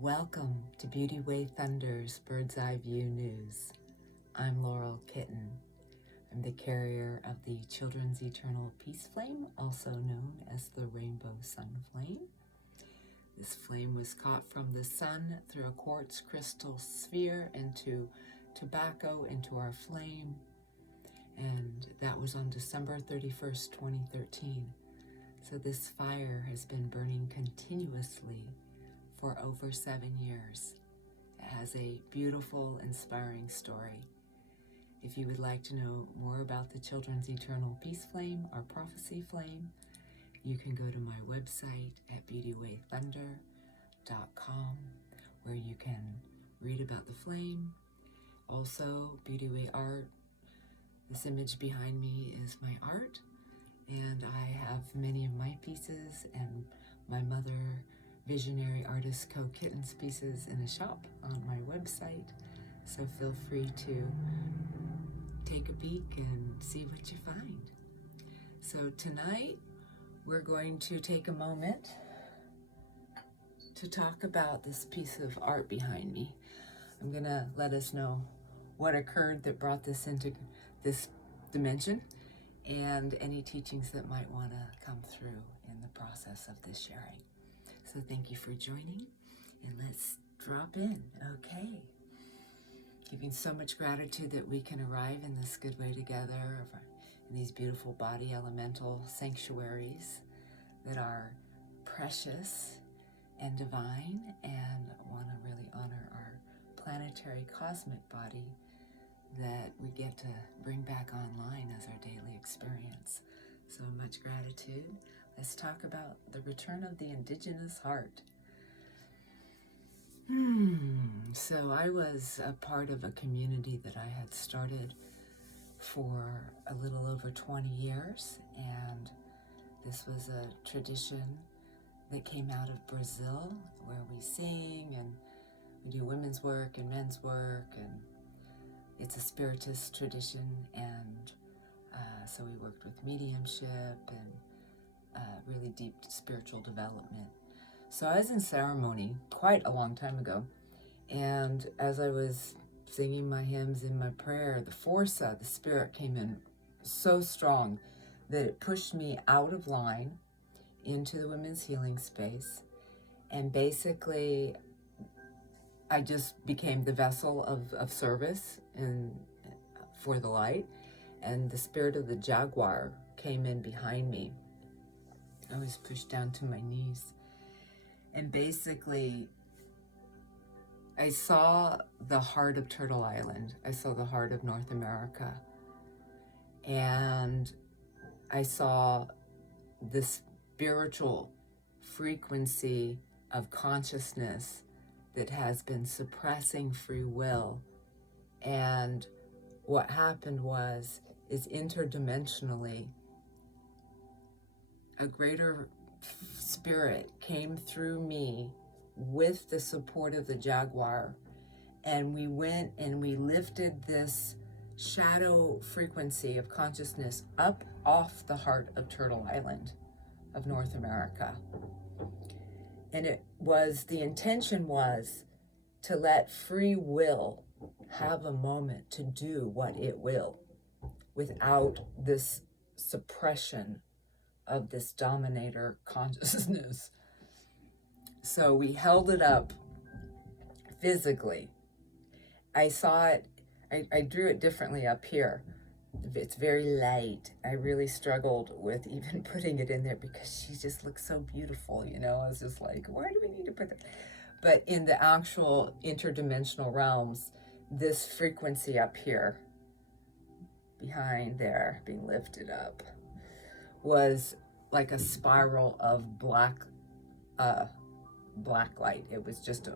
Welcome to Beauty Way Thunder's Bird's Eye View News. I'm Laurel Kitten. I'm the carrier of the Children's Eternal Peace Flame, also known as the Rainbow Sun Flame. This flame was caught from the sun through a quartz crystal sphere into tobacco into our flame, and that was on December 31st, 2013. So this fire has been burning continuously for over 7 years. It has a beautiful, inspiring story. If you would like to know more about the Children's Eternal Peace Flame, or Prophecy Flame, you can go to my website at beautywaythunder.com, where you can read about the flame. Also, Beauty Way Art. This image behind me is my art, and I have many of my pieces and my mother Visionary Artist Co-Kitten's pieces in a shop on my website, so feel free to take a peek and see what you find. So tonight we're going to take a moment to talk about this piece of art behind me. I'm gonna let us know what occurred that brought this into this dimension and any teachings that might want to come through in the process of this sharing. So thank you for joining, and let's drop in. Okay. Giving so much gratitude that we can arrive in this good way together, in these beautiful body elemental sanctuaries that are precious and divine, and want to really honor our planetary cosmic body that we get to bring back online as our daily experience. So much gratitude. Let's talk about the return of the Indigenous heart. So I was a part of a community that I had started for a little over 20 years, and this was a tradition that came out of Brazil, where we sing and we do women's work and men's work, and it's a spiritist tradition, and so we worked with mediumship and really deep spiritual development. So I was in ceremony quite a long time ago, and as I was singing my hymns in my prayer, the força, the spirit, came in so strong that it pushed me out of line into the women's healing space, and basically I just became the vessel of service and for the light, and the spirit of the jaguar came in behind me. I was pushed down to my knees, and basically I saw the heart of Turtle Island. I saw the heart of North America, and I saw the spiritual frequency of consciousness that has been suppressing free will. And what happened is interdimensionally, a greater spirit came through me with the support of the jaguar, and we went and we lifted this shadow frequency of consciousness up off the heart of Turtle Island of North America. And the intention was to let free will have a moment to do what it will without this suppression of this dominator consciousness. So we held it up physically. I saw it, I drew it differently up here. It's very light. I really struggled with even putting it in there because she just looks so beautiful, I was just like, why do we need to put that? But in the actual interdimensional realms, this frequency up here, behind there, being lifted up, was like a spiral of black light. It was it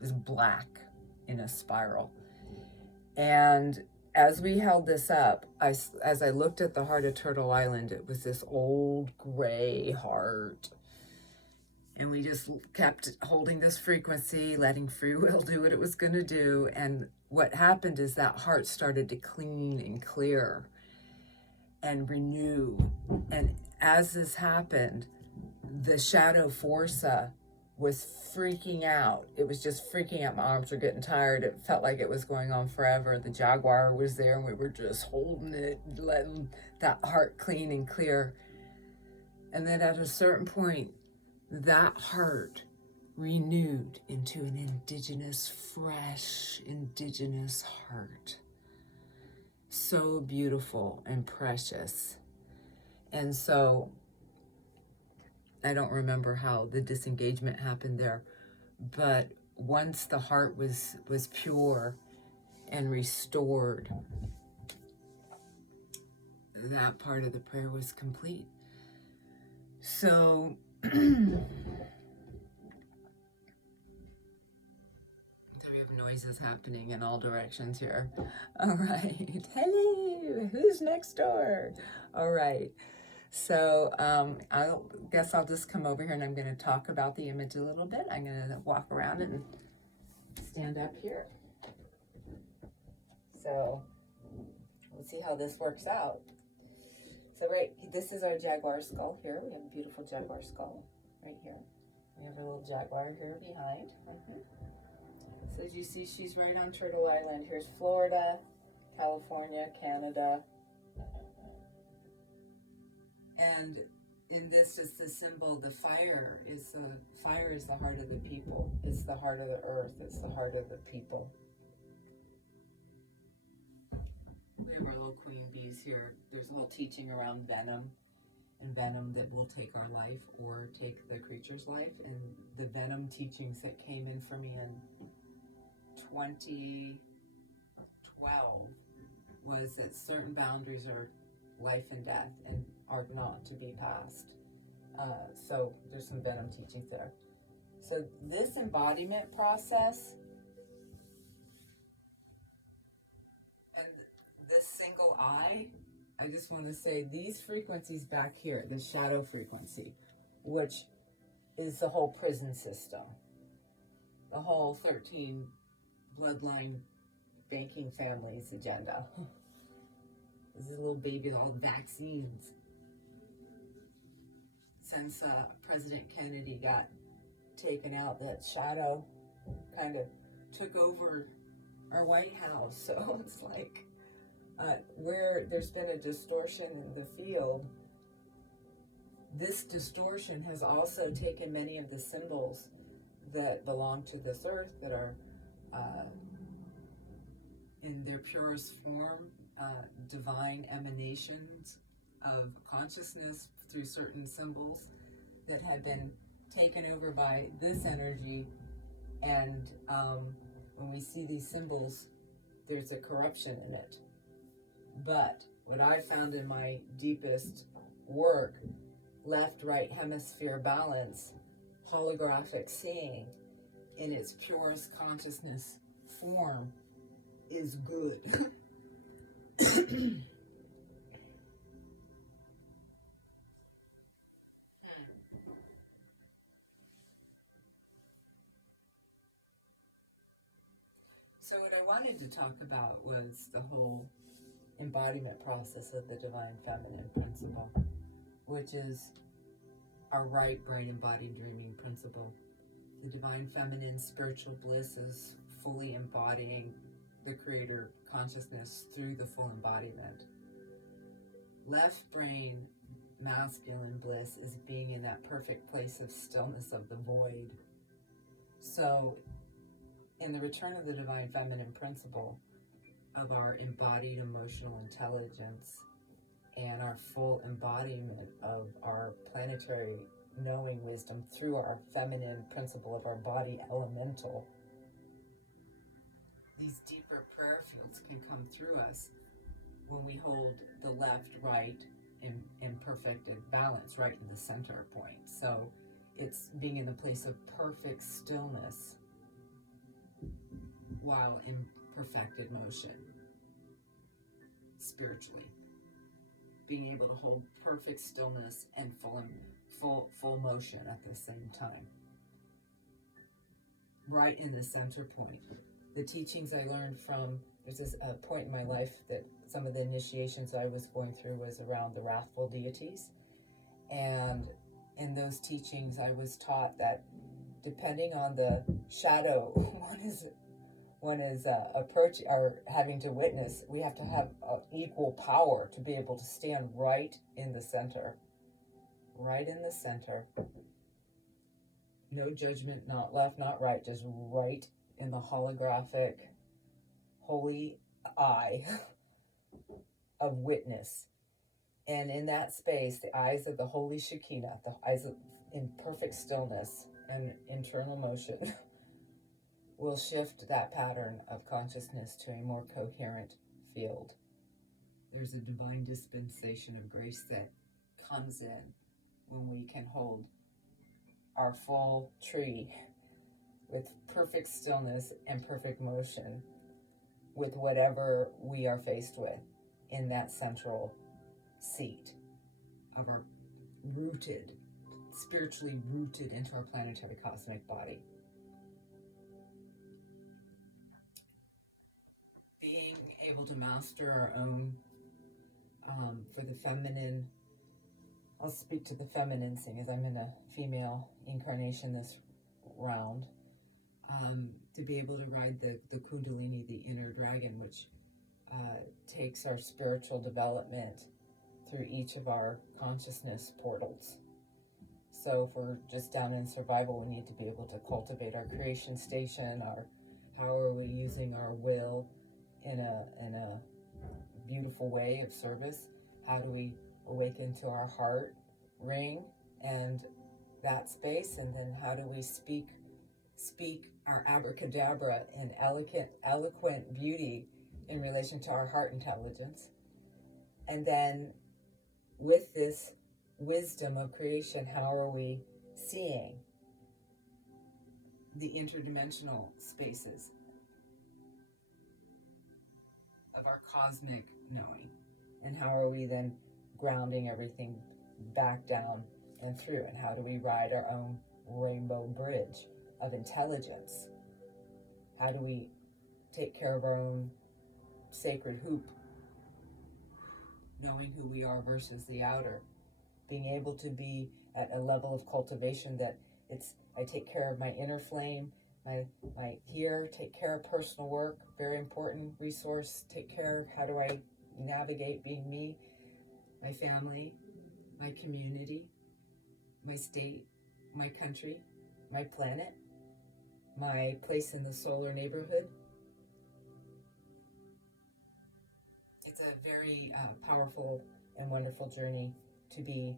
was black in a spiral. And as we held this up, as I looked at the heart of Turtle Island, it was this old gray heart. And we just kept holding this frequency, letting free will do what it was going to do. And what happened is that heart started to clean and clear and renew. And as this happened, the shadow força was freaking out. It was just freaking out. My arms were getting tired. It felt like it was going on forever. The jaguar was there and we were just holding it, letting that heart clean and clear. And then at a certain point, that heart renewed into an indigenous, fresh, indigenous heart. So beautiful and precious. And so I don't remember how the disengagement happened there, but once the heart was pure and restored, that part of the prayer was complete. So we have noises happening in all directions here. All right. Hello, who's next door? All right. So I guess I'll just come over here and I'm going to talk about the image a little bit. I'm going to walk around and stand up here. So we'll see how this works out. So this is our jaguar skull here. We have a beautiful jaguar skull right here. We have a little jaguar here behind. So as you see, she's right on Turtle Island. Here's Florida, California, Canada. And in this, just the symbol, the fire is the heart of the people. It's the heart of the earth. It's the heart of the people. We have our little queen bees here. There's a whole teaching around venom, and venom that will take our life or take the creature's life. And the venom teachings that came in for me in 2012 was that certain boundaries are life and death and are not to be passed. So there's some venom teachings there. So this embodiment process and this single eye, I just want to say these frequencies back here, the shadow frequency, which is the whole prison system, the whole 13 bloodline banking families agenda. This is a little baby, all the vaccines. Since President Kennedy got taken out, that shadow kind of took over our White House. So it's like where there's been a distortion in the field, this distortion has also taken many of the symbols that belong to this earth, that are in their purest form, divine emanations of consciousness through certain symbols that have been taken over by this energy. And when we see these symbols, there's a corruption in it. But what I found in my deepest work, left-right hemisphere balance, holographic seeing in its purest consciousness form, is good. So what I wanted to talk about was the whole embodiment process of the Divine Feminine principle, which is our right brain embodied dreaming principle. The Divine Feminine spiritual bliss is fully embodying the Creator consciousness through the full embodiment. Left brain masculine bliss is being in that perfect place of stillness of the void. So in the return of the Divine Feminine principle of our embodied emotional intelligence and our full embodiment of our planetary knowing wisdom through our feminine principle of our body elemental, these deeper prayer fields can come through us when we hold the left, right, in perfected balance right in the center point. So it's being in the place of perfect stillness while in perfected motion spiritually. Being able to hold perfect stillness and full motion at the same time. Right in the center point. The teachings I learned from, there's this point in my life that some of the initiations I was going through was around the wrathful deities. And in those teachings I was taught that depending on the shadow one is approaching or having to witness, we have to have equal power to be able to stand right in the center. Right in the center. No judgment, not left, not right, just right in the holographic, holy eye of witness. And in that space, the eyes of the holy Shekinah, the eyes of, in perfect stillness and internal motion, will shift that pattern of consciousness to a more coherent field. There's a divine dispensation of grace that comes in when we can hold our full tree with perfect stillness and perfect motion with whatever we are faced with in that central seat of our rooted, spiritually rooted into our planetary cosmic body. Being able to master our own, for the feminine, I'll speak to the feminine seeing as I'm in a female incarnation this round, to be able to ride the Kundalini, the inner dragon, which takes our spiritual development through each of our consciousness portals. So if we're just down in survival, we need to be able to cultivate our creation station, how are we using our will in a beautiful way of service? How do we awaken to our heart ring and that space? And then how do we speak our abracadabra in eloquent beauty in relation to our heart intelligence? And then with this wisdom of creation, how are we seeing the interdimensional spaces of our cosmic knowing? And how are we then grounding everything back down and through? And how do we ride our own rainbow bridge of intelligence? How do we take care of our own sacred hoop, knowing who we are versus the outer, being able to be at a level of cultivation that I take care of my inner flame, my take care of personal work, very important resource, take care of how do I navigate being me, my family, my community, my state, my country, my planet, my place in the solar neighborhood. It's a very powerful and wonderful journey to be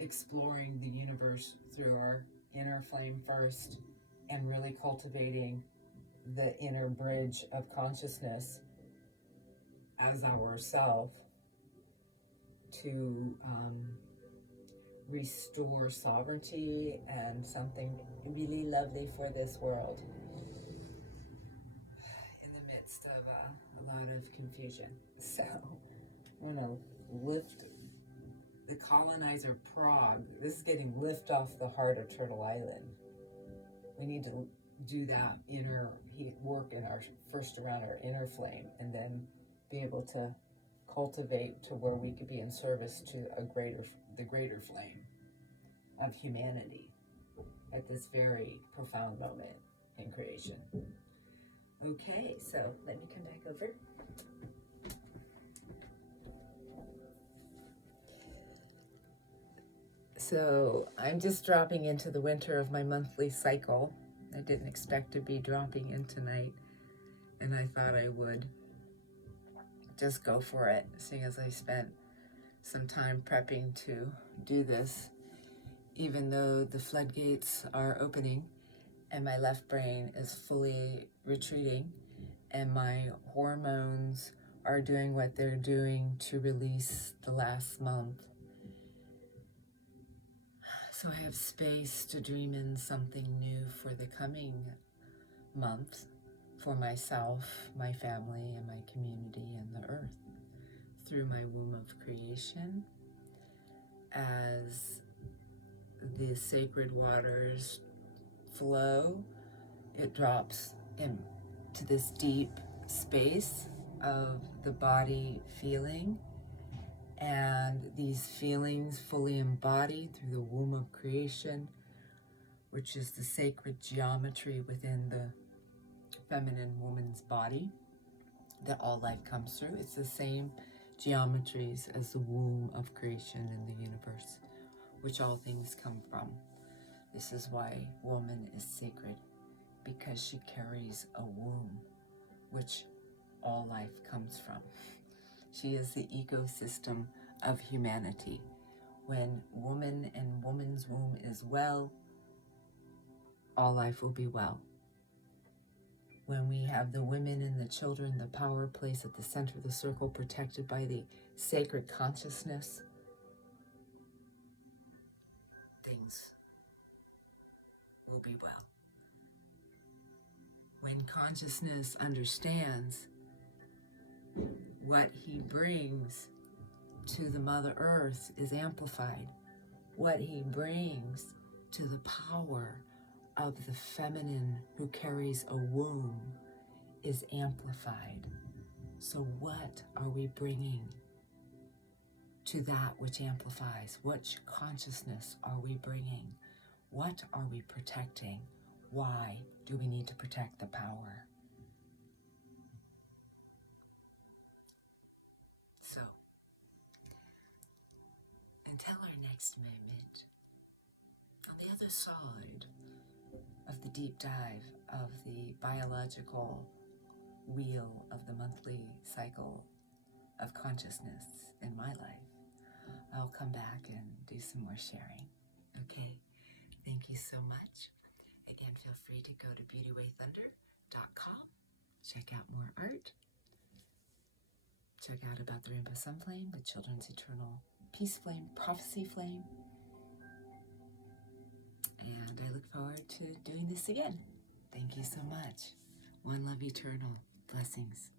exploring the universe through our inner flame first and really cultivating the inner bridge of consciousness as ourself to restore sovereignty and something really lovely for this world in the midst of a lot of confusion. So I'm going to lift the colonizer Prague. This is getting lift off the heart of Turtle Island. We need to do that inner work in our first around our inner flame, and then be able to cultivate to where we could be in service to the greater flame of humanity at this very profound moment in creation. Okay, so let me come back over. So I'm just dropping into the winter of my monthly cycle. I didn't expect to be dropping in tonight, and I thought I would just go for it, seeing as I spent some time prepping to do this, even though the floodgates are opening and my left brain is fully retreating and my hormones are doing what they're doing to release the last month. So I have space to dream in something new for the coming month, for myself, my family, and my community, and the earth, through my womb of creation. As the sacred waters flow, it drops into this deep space of the body feeling, and these feelings fully embodied through the womb of creation which is the sacred geometry within the feminine woman's body that all life comes through. It's the same geometries as the womb of creation in the universe, which all things come from. This is why woman is sacred, because she carries a womb, which all life comes from. She is the ecosystem of humanity. When woman and woman's womb is well, all life will be well. When we have the women and the children, the power placed at the center of the circle, protected by the sacred consciousness, things will be well. When consciousness understands what he brings to the Mother Earth is amplified, what he brings to the power of the feminine who carries a womb is amplified. So what are we bringing to that which amplifies? Which consciousness are we bringing? What are we protecting? Why do we need to protect the power? So, until our next moment, on the other side of the deep dive of the biological wheel of the monthly cycle of consciousness in my life, I'll come back and do some more sharing. Okay, thank you so much. Again, feel free to go to beautywaythunder.com, check out more art, check out about the Rainbow Sun Flame, the Children's Eternal Peace Flame, Prophecy Flame, and I look forward to doing this again. Thank you so much. One love eternal. Blessings.